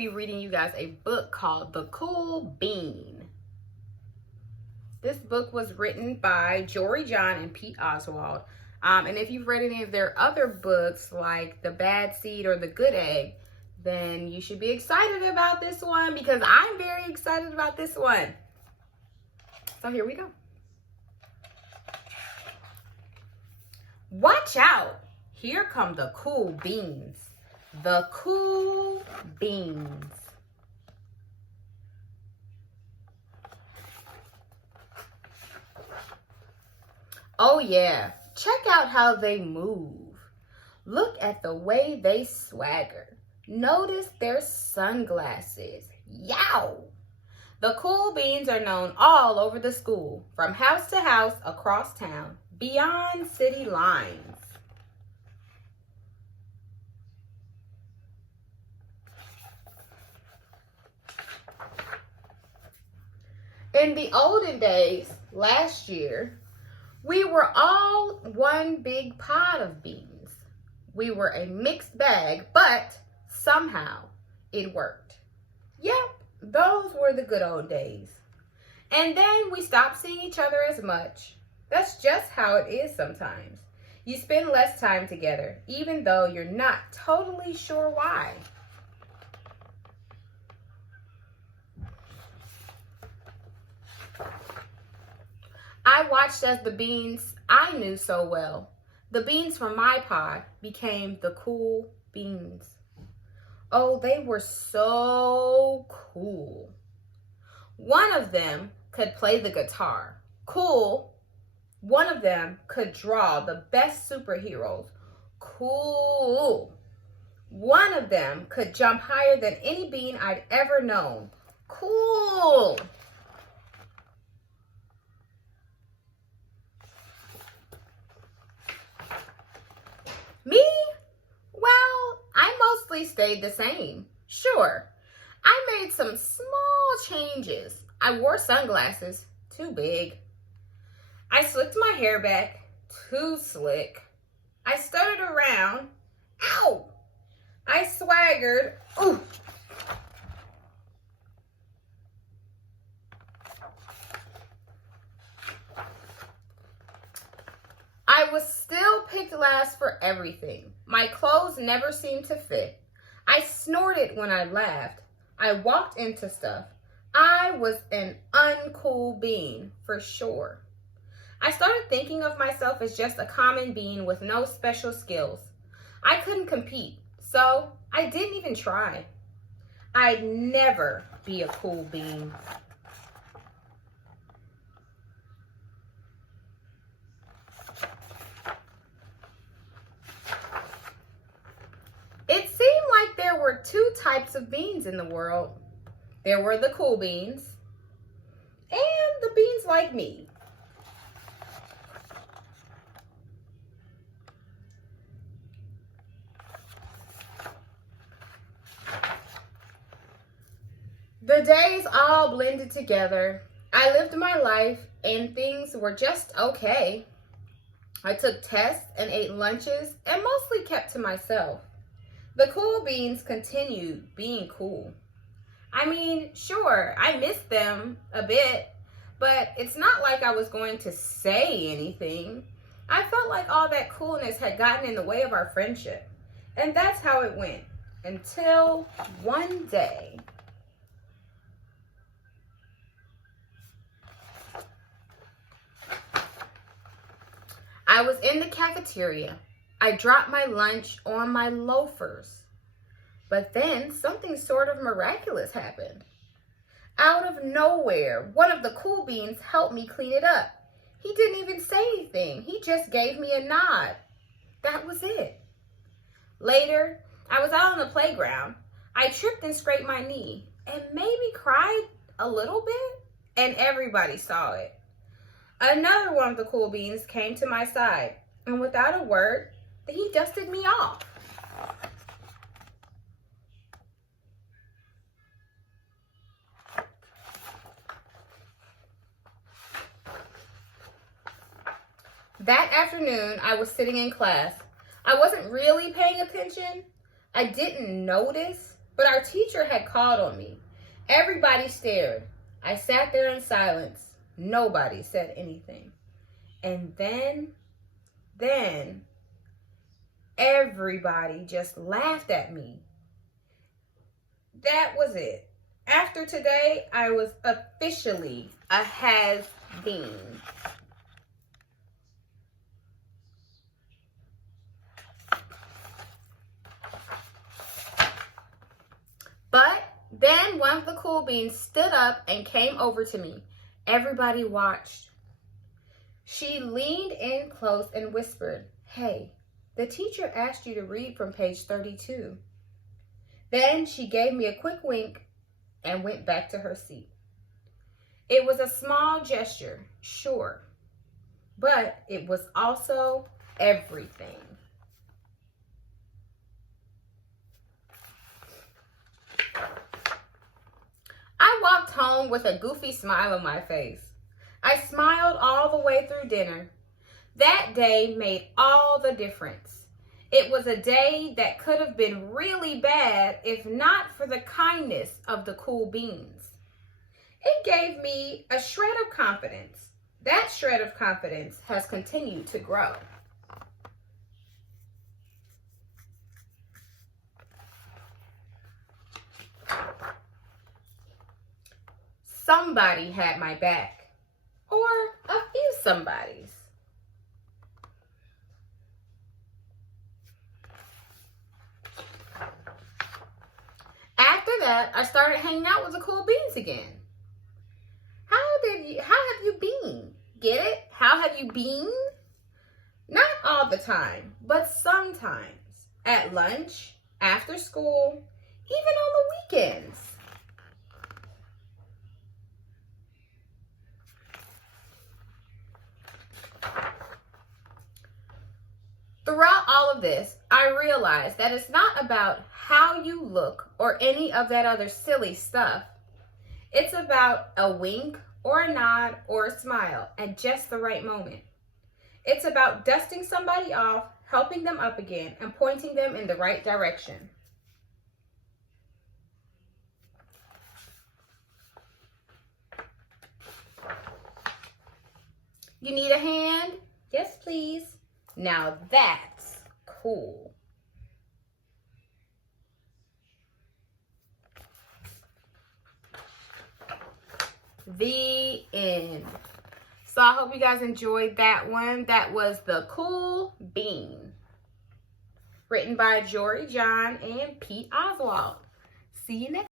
be reading you guys a book called The Cool Bean. This book was written by Jory John and Pete Oswald. And if you've read any of their other books, like The Bad Seed or The Good Egg, then you should be excited about this one, because I'm very excited about this one. So here we go. Watch out! Here come the cool beans. The cool beans. Oh yeah, check out how they move. Look at the way they swagger. Notice their sunglasses. Yow! The cool beans are known all over the school, from house to house, across town, beyond city lines. In the olden days, last year, we were all one big pot of beans. We were a mixed bag, but somehow it worked. Yep, those were the good old days. And then we stopped seeing each other as much. That's just how it is sometimes. You spend less time together, even though you're not totally sure why. I watched as the beans I knew so well, the beans from my pod, became the cool beans. Oh, they were so cool. One of them could play the guitar. Cool. One of them could draw the best superheroes. Cool. One of them could jump higher than any bean I'd ever known. Cool. Me? Well, I mostly stayed the same. Sure, I made some small changes. I wore sunglasses, too big. I slicked my hair back, too slick. I stuttered around. Ow! I swaggered. Ooh! I was still picked last for everything. My clothes never seemed to fit. I snorted when I laughed. I walked into stuff. I was an uncool bean, for sure. I started thinking of myself as just a common bean with no special skills. I couldn't compete, so I didn't even try. I'd never be a cool bean. It seemed like there were two types of beans in the world. There were the cool beans and the beans like me. The days all blended together. I lived my life and things were just okay. I took tests and ate lunches and mostly kept to myself. The cool beans continued being cool. I mean, sure, I missed them a bit, but it's not like I was going to say anything. I felt like all that coolness had gotten in the way of our friendship. And that's how it went, until one day. I was in the cafeteria. I dropped my lunch on my loafers. But then something sort of miraculous happened. Out of nowhere, one of the cool beans helped me clean it up. He didn't even say anything. He just gave me a nod. That was it. Later, I was out on the playground. I tripped and scraped my knee and maybe cried a little bit, and everybody saw it. Another one of the cool beans came to my side, and without a word, he dusted me off. That afternoon, I was sitting in class. I wasn't really paying attention. I didn't notice, But our teacher had called on me. Everybody stared. I sat there in silence. Nobody said anything. And then everybody just laughed at me. That was it. After today, I was officially a has-been. But then one of the cool beans stood up and came over to me. Everybody watched. She leaned in close and whispered, "Hey, the teacher asked you to read from page 32. Then she gave me a quick wink and went back to her seat. It was a small gesture, sure, but it was also everything. I walked home with a goofy smile on my face. I smiled all the way through dinner. That day made all the difference. It was a day that could have been really bad if not for the kindness of the cool beans. It gave me a shred of confidence. That shred of confidence has continued to grow. Somebody had my back, or a few somebodies. After that, I started hanging out with the cool beans again. How have you been? Get it? How have you been? Not all the time, but sometimes. At lunch, after school, even on the weekends. Throughout all of this, I realized that it's not about how you look or any of that other silly stuff. It's about a wink or a nod or a smile at just the right moment. It's about dusting somebody off, helping them up again, and pointing them in the right direction. You need a hand? Yes, please. Now that's cool. The end. So I hope you guys enjoyed that one. That was The Cool Bean, written by Jory John and Pete Oswald. See you next time.